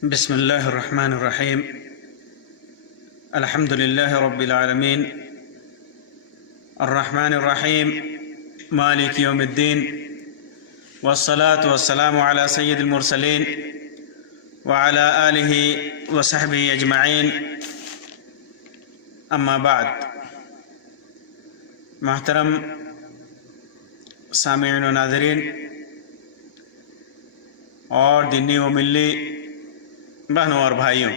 بسم الله الرحمن الرحيم. الحمد لله رب العالمين الرحمن الرحيم مالك يوم الدين، والصلاة والسلام على سيد المرسلين وعلى آله وصحبه أجمعين. أما بعد، محترم سامعین و ناظرین اور دینی و ملی بہنوں اور بھائیوں،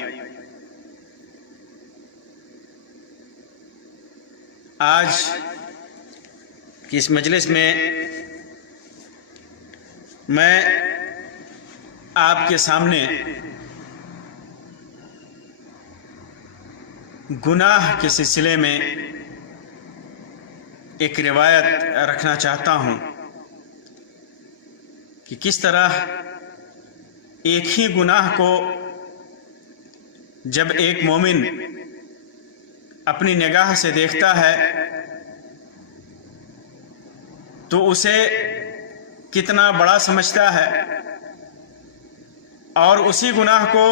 آج کی اس مجلس میں میں آپ کے سامنے گناہ کے سلسلے میں ایک روایت رکھنا چاہتا ہوں کہ کس طرح ایک ہی گناہ کو جب ایک مومن اپنی نگاہ سے دیکھتا ہے تو اسے کتنا بڑا سمجھتا ہے، اور اسی گناہ کو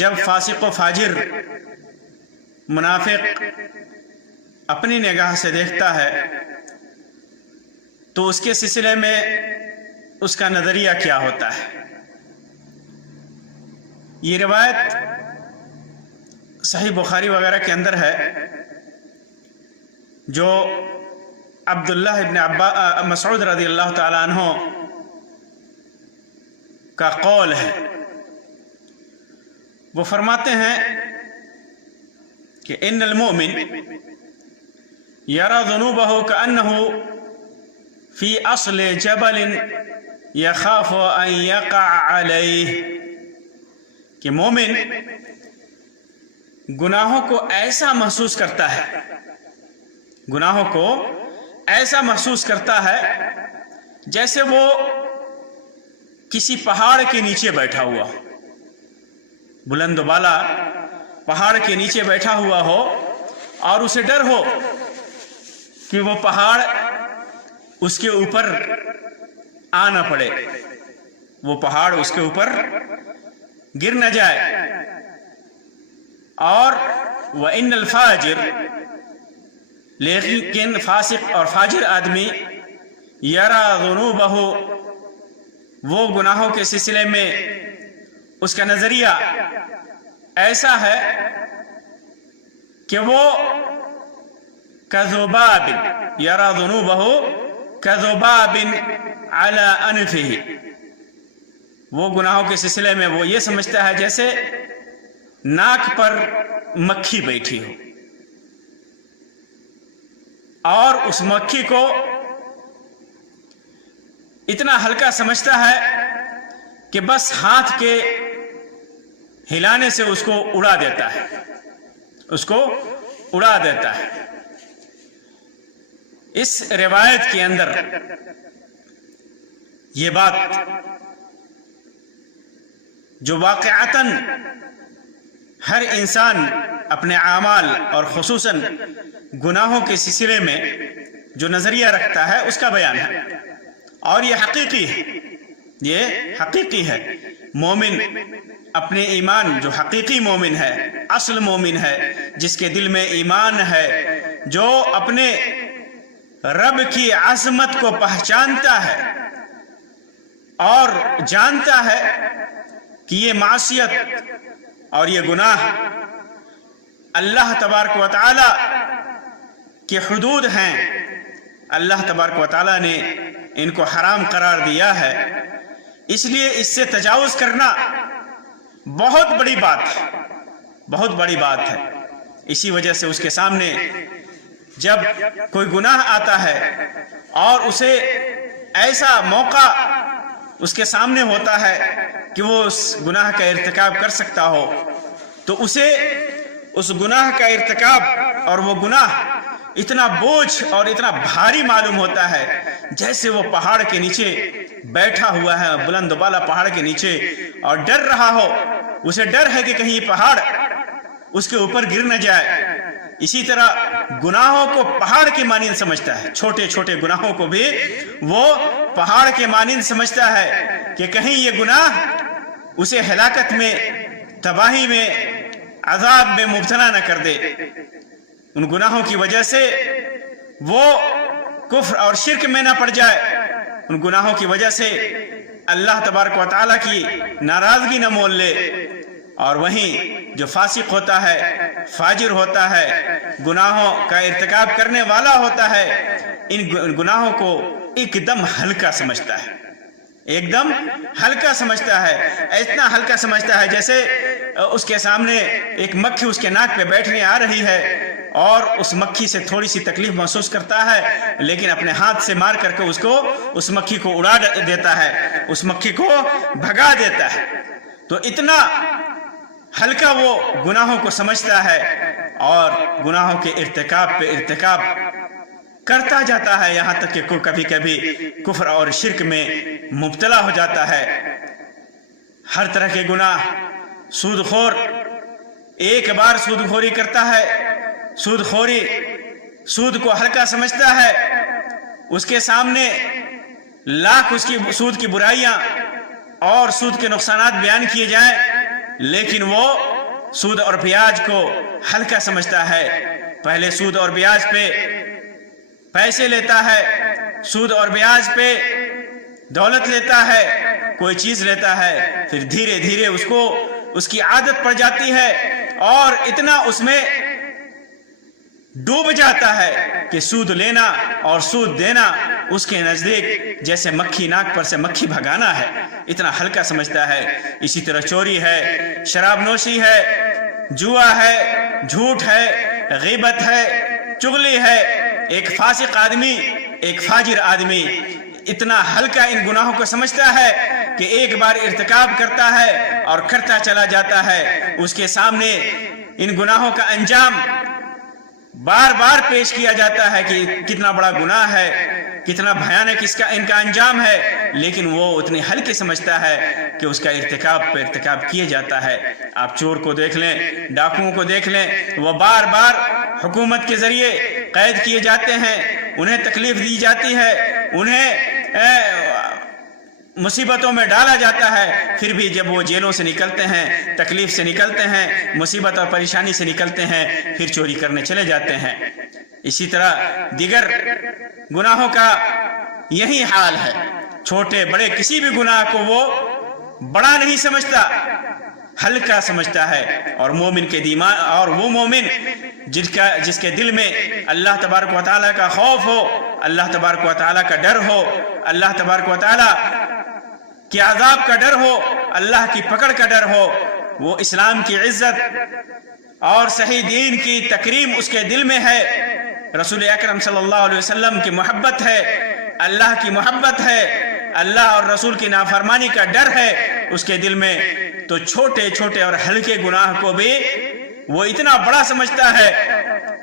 جب فاسق و فاجر منافق اپنی نگاہ سے دیکھتا ہے تو اس کے سلسلے میں اس کا نظریہ کیا ہوتا ہے۔ یہ روایت صحیح بخاری وغیرہ کے اندر ہے، جو عبداللہ ابن مسعود رضی اللہ تعالیٰ عنہ کا قول ہے۔ وہ فرماتے ہیں کہ ان المؤمن یرى ذنوبه كأنه في اصل جبل يخاف ان يقع عليه، کہ مومن گناہوں کو ایسا محسوس کرتا ہے، گناہوں کو ایسا محسوس کرتا ہے جیسے وہ کسی پہاڑ کے نیچے بیٹھا ہوا ہو، بلند و بالا پہاڑ کے نیچے بیٹھا ہوا ہو، اور اسے ڈر ہو کہ وہ پہاڑ اس کے اوپر آ نہ پڑے، وہ پہاڑ اس کے اوپر گر نہ جائے۔ اور وَإِنَّ الْفَاجِرَ، لیکن فاسق اور فاجر آدمی یرا ذنوبہ، وہ گناہوں کے سلسلے میں اس کا نظریہ ایسا ہے کہ وہ کذباب یرا ذنوبہ کذباب علی انفہ، وہ گناہوں کے سلسلے میں وہ یہ سمجھتا ہے جیسے ناک پر مکھی بیٹھی ہو، اور اس مکھی کو اتنا ہلکا سمجھتا ہے کہ بس ہاتھ کے ہلانے سے اس کو اڑا دیتا ہے، اس کو اڑا دیتا ہے۔ اس روایت کے اندر یہ بات جو واقعتاً ہر انسان اپنے اعمال اور خصوصاً گناہوں کے سلسلے میں جو نظریہ رکھتا ہے اس کا بیان ہے، اور یہ حقیقی ہے، یہ حقیقی ہے۔ مومن اپنے ایمان، جو حقیقی مومن ہے، اصل مومن ہے، جس کے دل میں ایمان ہے، جو اپنے رب کی عظمت کو پہچانتا ہے اور جانتا ہے کہ یہ معصیت اور یہ گناہ اللہ تبارک و تعالی کے حدود ہیں، اللہ تبارک و تعالی نے ان کو حرام قرار دیا ہے، اس لیے اس سے تجاوز کرنا بہت بڑی بات ہے، بہت بڑی بات ہے۔ اسی وجہ سے اس کے سامنے جب کوئی گناہ آتا ہے اور اسے ایسا موقع اس کے سامنے ہوتا ہے کہ وہ اس گناہ کا ارتکاب کر سکتا ہو، تو اسے اس گناہ کا ارتکاب اور وہ گناہ اتنا بوجھ اور اتنا بھاری معلوم ہوتا ہے جیسے وہ پہاڑ کے نیچے بیٹھا ہوا ہے، بلند و بالا پہاڑ کے نیچے، اور ڈر رہا ہو، اسے ڈر ہے کہ کہیں یہ پہاڑ اس کے اوپر گر نہ جائے۔ اسی طرح گناہوں کو پہاڑ کے مانند سمجھتا ہے، چھوٹے چھوٹے گناہوں کو بھی وہ پہاڑ کے مانند سمجھتا ہے کہ کہیں یہ گناہ اسے ہلاکت میں، تباہی میں، عذاب میں مبتلا نہ کر دے۔ ان گناہوں کی وجہ سے وہ کفر اور شرک میں نہ پڑ جائے، ان گناہوں کی وجہ سے اللہ تبارک و تعالیٰ کی ناراضگی نہ مول لے۔ اور وہیں جو فاسق ہوتا ہے، فاجر ہوتا ہے، گناہوں کا ارتکاب کرنے والا ہوتا ہے، ان گناہوں کو ایک دم ہلکا سمجھتا ہے، ایک دم ہلکا سمجھتا ہے، اتنا ہلکا سمجھتا ہے جیسے اس کے سامنے ایک مکھی اس کے ناک پہ بیٹھنے آ رہی ہے اور اس مکھی سے تھوڑی سی تکلیف محسوس کرتا ہے، لیکن اپنے ہاتھ سے مار کر کے اس مکھی کو اڑا دیتا ہے، اس مکھی کو بھگا دیتا ہے۔ تو اتنا ہلکا وہ گناہوں کو سمجھتا ہے اور گناہوں کے ارتکاب پہ ارتکاب کرتا جاتا ہے، یہاں تک کہ کبھی کبھی کفر اور شرک میں مبتلا ہو جاتا ہے۔ ہر طرح کے گناہ، سود خور ایک بار سود خوری کرتا ہے، سود کو ہلکا سمجھتا ہے، اس کے سامنے لاکھ اس کی سود کی برائیاں اور سود کے نقصانات بیان کیے جائیں، لیکن وہ سود اور بیاج کو ہلکا سمجھتا ہے۔ پہلے سود اور بیاج پہ پیسے لیتا ہے، سود اور بیاج پہ دولت لیتا ہے، کوئی چیز لیتا ہے، پھر دھیرے دھیرے اس کی عادت پڑ جاتی ہے اور اتنا اس میں ڈوب جاتا ہے کہ سود لینا اور سود دینا اس کے نزدیک جیسے مکھی ناک پر سے مکھی بھگانا ہے، اتنا ہلکا سمجھتا ہے۔ اسی طرح چوری ہے، شراب نوشی ہے، جوا ہے، جھوٹ ہے، غیبت ہے، چغلی ہے۔ ایک فاسق آدمی، ایک فاجر آدمی اتنا ہلکا ان گناہوں کو سمجھتا ہے کہ ایک بار ارتکاب کرتا ہے اور کرتا چلا جاتا ہے، اس کے سامنے ان گناہوں کا انجام بار بار پیش کیا جاتا ہے کہ کتنا بڑا گناہ ہے، کتنا بھیانک ان کا انجام ہے، لیکن وہ اتنی ہلکی سمجھتا ہے کہ اس کا ارتکاب پہ ارتکاب کیے جاتا ہے۔ آپ چور کو دیکھ لیں، ڈاکوؤں کو دیکھ لیں، وہ بار بار حکومت کے ذریعے قید کیے جاتے ہیں، انہیں تکلیف دی جاتی ہے، انہیں مصیبتوں میں ڈالا جاتا ہے، پھر بھی جب وہ جیلوں سے نکلتے ہیں، تکلیف سے نکلتے ہیں، مصیبت اور پریشانی سے نکلتے ہیں، پھر چوری کرنے چلے جاتے ہیں۔ اسی طرح دیگر گناہوں کا یہی حال ہے، چھوٹے بڑے کسی بھی گناہ کو وہ بڑا نہیں سمجھتا، ہلکا سمجھتا ہے۔ اور مومن کے دیمان اور وہ مومن جس کے دل میں اللہ تبارک و تعالیٰ کا خوف ہو، اللہ تبارک و تعالیٰ کا ڈر ہو، اللہ تبارک و تعالیٰ کے عذاب کا ڈر ہو، اللہ کی پکڑ کا ڈر ہو، وہ اسلام کی عزت اور صحیح دین کی تکریم اس کے دل میں ہے، رسول اکرم صلی اللہ علیہ وسلم کی محبت ہے، اللہ کی محبت ہے، اللہ اور رسول کی نافرمانی کا ڈر ہے اس کے دل میں، تو چھوٹے چھوٹے اور ہلکے گناہ کو بھی وہ اتنا بڑا سمجھتا ہے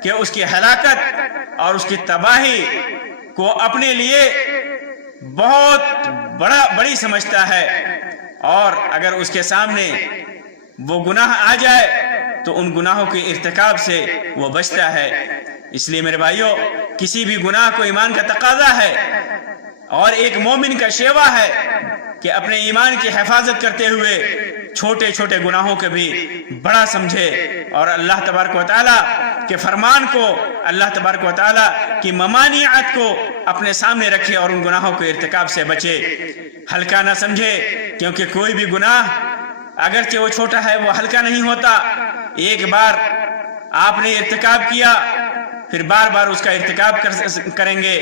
کہ اس کی ہلاکت اور اس کی تباہی کو اپنے لیے بہت بڑی سمجھتا ہے، اور اگر اس کے سامنے وہ گناہ آ جائے تو ان گناہوں کے ارتکاب سے وہ بچتا ہے۔ اس لیے میرے بھائیوں، کسی بھی گناہ کو ایمان کا تقاضا ہے اور ایک مومن کا شیوا ہے کہ اپنے ایمان کی حفاظت کرتے ہوئے چھوٹے چھوٹے گناہوں کے بھی بڑا سمجھے اور اللہ تبارک و تعالیٰ کے فرمان کو، اللہ تبارک و تعالیٰ کی ممانعت کو اپنے سامنے رکھے اور ان گناہوں کے ارتکاب سے بچے، ہلکا نہ سمجھے، کیونکہ کوئی بھی گناہ اگرچہ وہ چھوٹا ہے وہ ہلکا نہیں ہوتا۔ ایک بار آپ نے ارتکاب کیا، پھر بار بار اس کا ارتکاب کریں گے،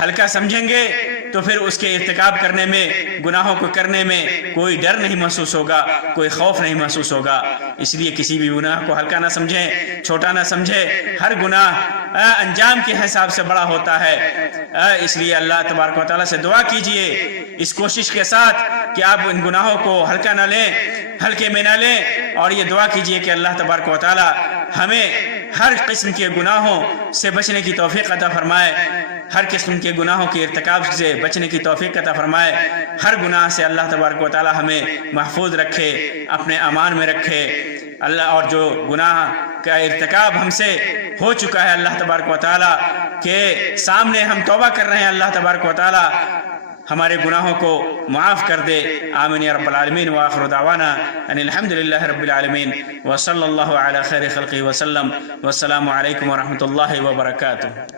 ہلکا سمجھیں گے تو پھر اس کے ارتکاب کرنے میں، گناہوں کو کرنے میں کوئی ڈر نہیں محسوس ہوگا، کوئی خوف نہیں محسوس ہوگا۔ اس لیے کسی بھی گناہ کو ہلکا نہ سمجھیں، چھوٹا نہ سمجھیں، ہر گناہ انجام کے حساب سے بڑا ہوتا ہے۔ اس لیے اللہ تبارک و تعالیٰ سے دعا کیجئے اس کوشش کے ساتھ کہ آپ ان گناہوں کو ہلکا نہ لیں، ہلکے میں نہ لیں، اور یہ دعا کیجئے کہ اللہ تبارک و تعالیٰ ہمیں ہر قسم کے گناہوں سے بچنے کی توفیق عطا فرمائے، ہر قسم کے گناہوں کے ارتکاب سے بچنے کی توفیق عطا فرمائے، ہر گناہ سے اللہ تبارک و تعالیٰ ہمیں محفوظ رکھے، اپنے امان میں رکھے اللہ، اور جو گناہ کا ارتکاب ہم سے ہو چکا ہے اللہ تبارک و تعالیٰ کے سامنے ہم توبہ کر رہے ہیں، اللہ تبارک و تعالیٰ ہمارے گناہوں کو معاف کر دے. آمین یا رب العالمین. وآخر دعوانا ان الحمدللہ رب العالمین وصلی اللہ علی خیر خلقہ وسلم. والسلام علیکم ورحمۃ اللہ وبرکاتہ.